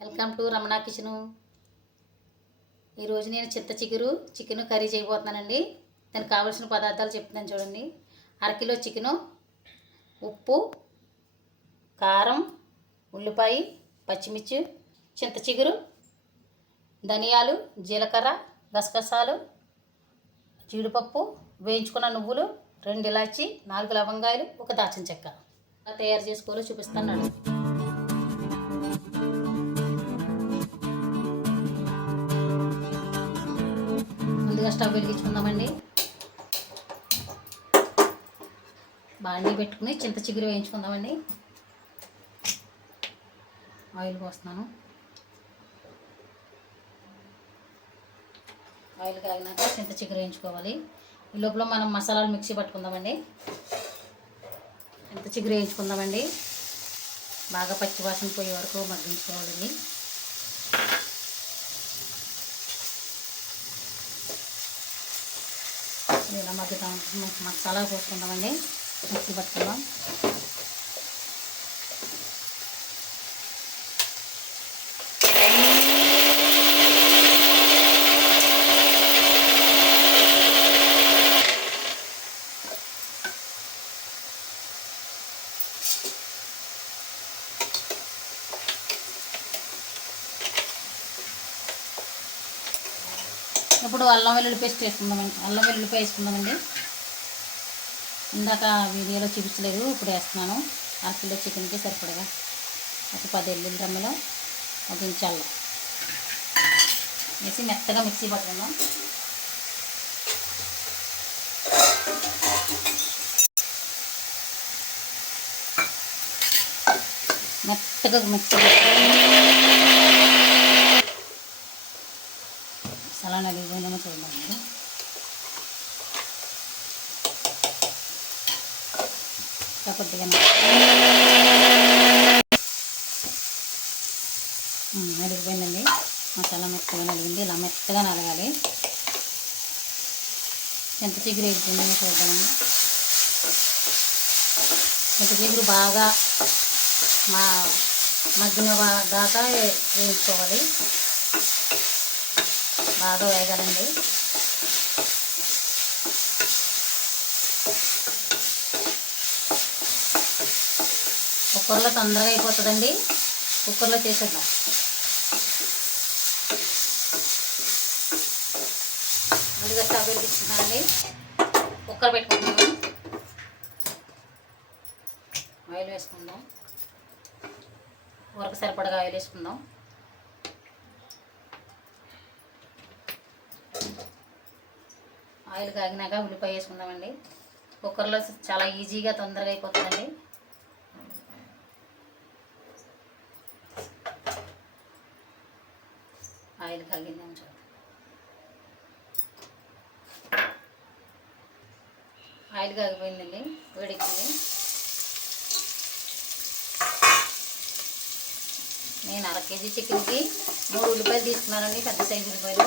Welcome to Ramana kitchen. ఈరోజు నేను చింత చికెన్ కర్రీ చేయబోతున్నానండి. దానికి కావాల్సిన పదార్థాలు చెప్తున్నాను చూడండి. అరకిలో చికెను, ఉప్పు, కారం, ఉల్లిపాయ, పచ్చిమిర్చి, చింత చిగురు, ధనియాలు, జీలకర్ర, గసగసాలు, జీడిపప్పు, వేయించుకున్న నువ్వులు, 2 ఇలాచి, 4 లవంగాయలు, 1 దాల్చిన చెక్క. తయారు చేసుకోవాలో చూపిస్తాను. ముందుగా స్టవ్ వెలిగించుకుందామండి. బాండీ పెట్టుకుని చింత చిగురు వేయించుకుందామండి. ఆయిల్ పోస్తున్నాను. ఆయిల్ కాగినాక చింత చిగురు వేయించుకోవాలి. ఈ లోపల మనం మసాలాలు మిక్సీ పట్టుకుందామండి. చింత చిగురు వేయించుకుందామండి. బాగా పచ్చివాసన పోయే వరకు మగ్గించుకోవాలండి. ఇలా మగ్గుతాం. మసాలా పోసుకుందామండి. మిక్సీ పట్టుకుందాం. ఇప్పుడు అల్లం వెల్లుల్లి పేస్ట్ వేసుకుందామండి. అల్లం వెల్లుల్లిపాయ వేసుకుందామండి. ఇందాక వీడియోలో చూపించలేదు, ఇప్పుడు వేస్తున్నాను. 1 కిలో చికెన్కి సరిపడగా ఒక 10 ఎల్లుల్లి రమ్మలో 1 ఇంచు అల్లం వేసి మెత్తగా మిక్సీ పట్టుకుందాం. మెత్తగా మిక్సీ మసాలా నలిగిపోయిందేమో చూద్దామండి. కొద్దిగా నలిగిపోయిందండి. మసాలా మెత్తగా నలిగింది. ఇలా మెత్తగా నలగాలి. చింత చిగురు వేగిపోయిందేమో చూద్దామండి. చింత చిగురు బాగా మగ్గిన దాకా వేయించుకోవాలి. బాగా వేగాలండి. కుక్కర్లో తొందరగా అయిపోతుందండి. కుక్కర్లో చేసేద్దాం. ముందుగా స్టవ్ వెలిగిస్తున్నానండి. కుక్కర్ పెట్టుకుంటున్నాము. ఆయిల్ వేసుకుందాం. వరకు సరిపడగా ఆయిల్ వేసుకుందాం. ఆయిల్ కాగినాక ఉల్లిపాయ వేసుకుందామండి. కుక్కర్లో చాలా ఈజీగా తొందరగా అయిపోతుందండి. ఆయిల్ కాగిందేమో చూడండి. ఆయిల్ కాగిపోయిందండి. వేడెక్కింది. నేను 1 కేజీ చికెన్కి 3 ఉల్లిపాయలు తీసుకున్నానండి. పెద్ద సైజు ఉల్లిపాయలు,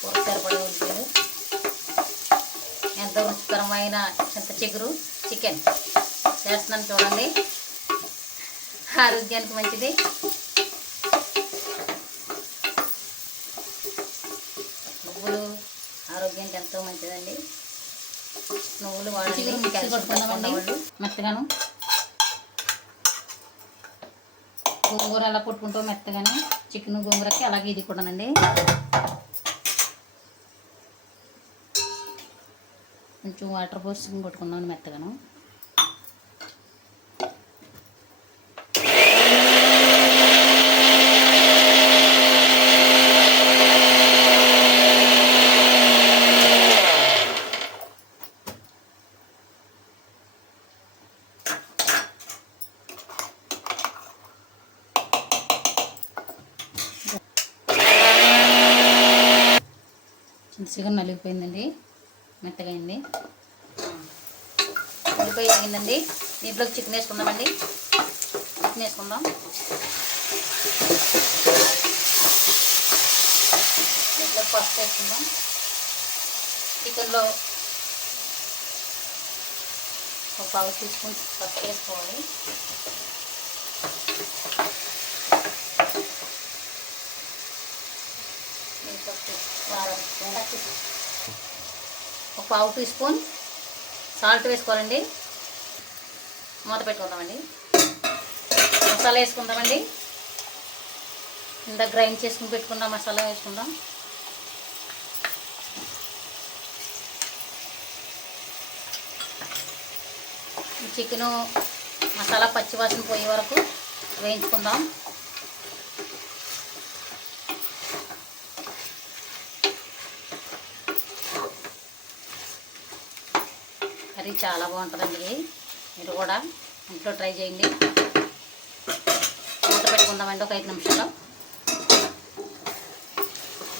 కూర సరిపడే ఉల్లిపాయలు. ఎంతో రుచికరమైన చింత చిగురు చికెన్ చేస్తున్నాను చూడండి. ఆరోగ్యానికి మంచిది. నువ్వులు ఆరోగ్యానికి ఎంతో మంచిదండి. నువ్వులు వాడండి. వాళ్ళు మెత్తగాను గోంగూర అలా కొట్టుకుంటాం మెత్తగానే. చికెన్ గోంగూరకి అలాగే ఇది కూడానండి. కొంచెం వాటర్ పోసి చికెన్ కొట్టుకుందాం మెత్తగాను. చికెన్ నలిగిపోయిందండి. మెత్తగా అయింది. ఉల్లిపాయ వేగిందండి. దీంట్లోకి చికెన్ వేసుకుందామండి. చికెన్ వేసుకుందాం. దీంట్లో పసుపు వేసుకుందాం. చికెన్లో 1 పావు టీ స్పూన్ పసుపు వేసుకోవాలి. ఒక పావు టీ స్పూన్ సాల్ట్ వేసుకోవాలండి. మూత పెట్టుకుందామండి. మసాలా వేసుకుందామండి. ఇందాక గ్రైండ్ చేసుకుని పెట్టుకున్న మసాలా వేసుకుందాం. ఈ చికెను మసాలా పచ్చివాసన పోయే వరకు వేయించుకుందాం. కర్రీ చాలా బాగుంటుందండి. మీరు కూడా ఇంట్లో ట్రై చేయండి. మూత పెట్టుకుందామండి ఒక 5 నిమిషాలు.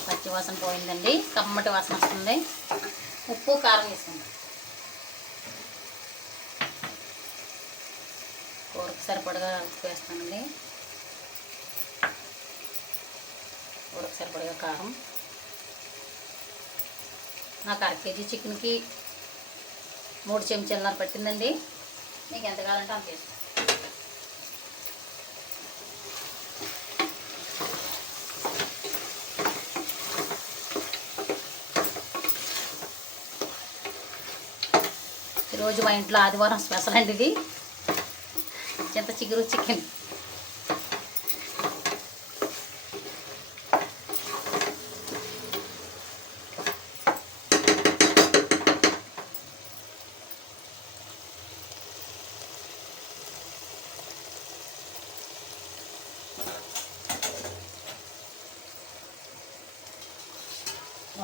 పచ్చి వాసన పోయిందండి, కమ్మటి వాసన వస్తుంది. ఉప్పు కారం వేసుకుందాం. కూరకు సరిపడగా ఉప్పు వేస్తానండి. కూరకు సరిపడగా కారం. నాకు 1/2 కేజీ చికెన్కి 3 చెంచాలన్నర పట్టిందండి. మీకు ఎంత కావాలంటే అంత వేసుకోండి. ఈరోజు మా ఇంట్లో ఆదివారం స్పెషల్ అండి ఇది, చింత చిగురు చికెన్.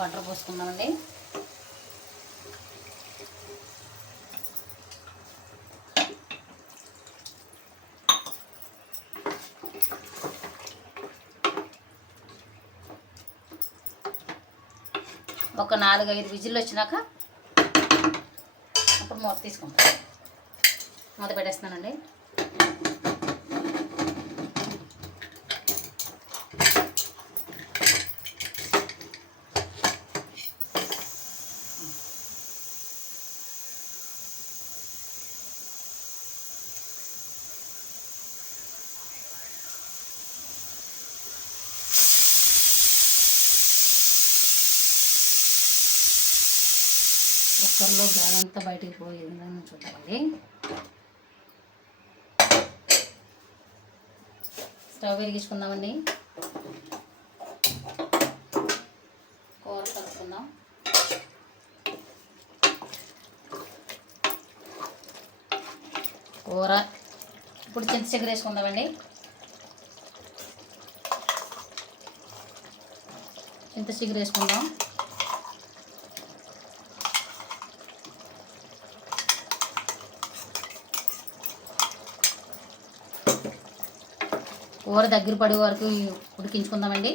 వాటర్ పోసుకుందామండి. ఒక 4-5 విజిల్లు వచ్చినాక అప్పుడు మూత తీసుకుంటాం. మూత పెట్టేస్తున్నానండి. కుక్కర్లో గాలంతా బయటికి పోయిందని చూద్దామండి. స్టవ్ వెలిగించుకుందామండి. కూర కలుపుకుందాం. కూర ఇప్పుడు చింత చిగురు వేసుకుందామండి. చింత చిగురు వేసుకుందాం. కూర దగ్గర పడే వరకు ఉడికించుకుందామండి.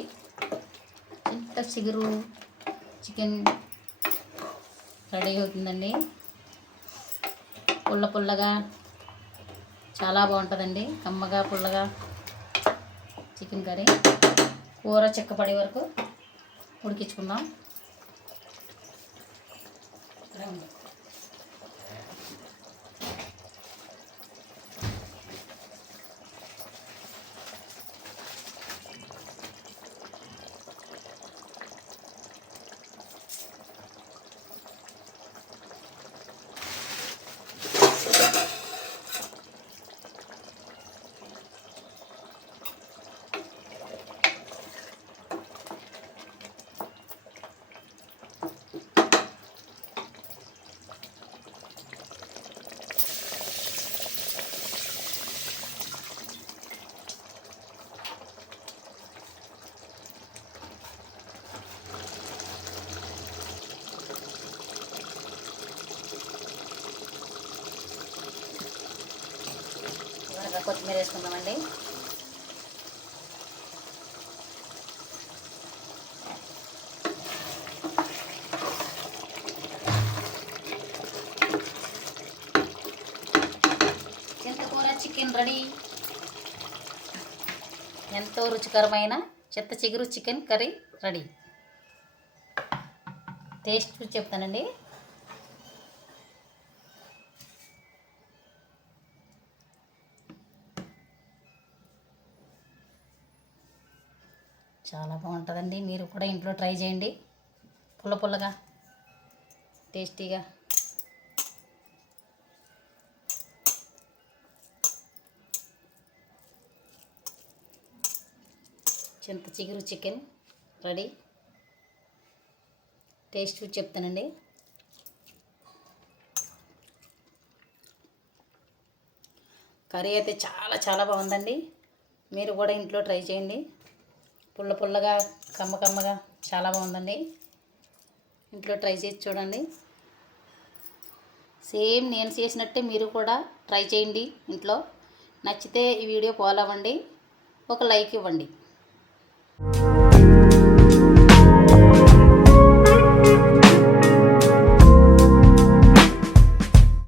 చింత చిగురు చికెన్ రెడీ అవుతుందండి. పుల్ల పుల్లగా చాలా బాగుంటుందండి. కమ్మగా పుల్లగా చికెన్ కర్రీ. కూర చిక్కపడే వరకు ఉడికించుకుందాం. కొత్తిమీర వేసుకుందామండి. చింతకూర చికెన్ రెడీ. ఎంతో రుచికరమైన చింత చిగురు చికెన్ కర్రీ రెడీ. టేస్ట్ చెప్తానండి. చాలా బాగుంటుందండి. మీరు కూడా ఇంట్లో ట్రై చేయండి. పుల్ల పుల్లగా టేస్టీగా. చింత చిగురు చికెన్ రెడీ. టేస్ట్ చూసి చెప్తానండి. కర్రీ అయితే చాలా చాలా బాగుందండి. మీరు కూడా ఇంట్లో ట్రై చేయండి. పుల్ల పుల్లగా కమ్మ కమ్మగా చాలా బాగుందండి. ఇంట్లో ట్రై చేసి చూడండి. సేమ్ నేను చేసినట్టే మీరు కూడా ట్రై చేయండి ఇంట్లో. నచ్చితే ఈ వీడియో ఫాలో అవ్వండి, ఒక లైక్ ఇవ్వండి.